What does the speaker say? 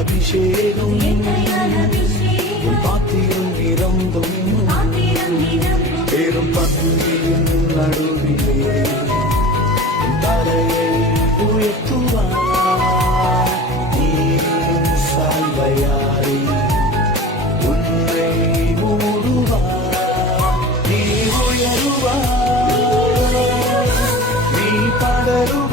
அபிஷேகம் பாத்திரம் நிரம்பும் பெரும் பந்தியின் நடுவிலே தரையை உயர்த்துவார் நீரின் சாய்வையாரி உன்னை மூடுவார் நீ உயருவார் நீ படருவார்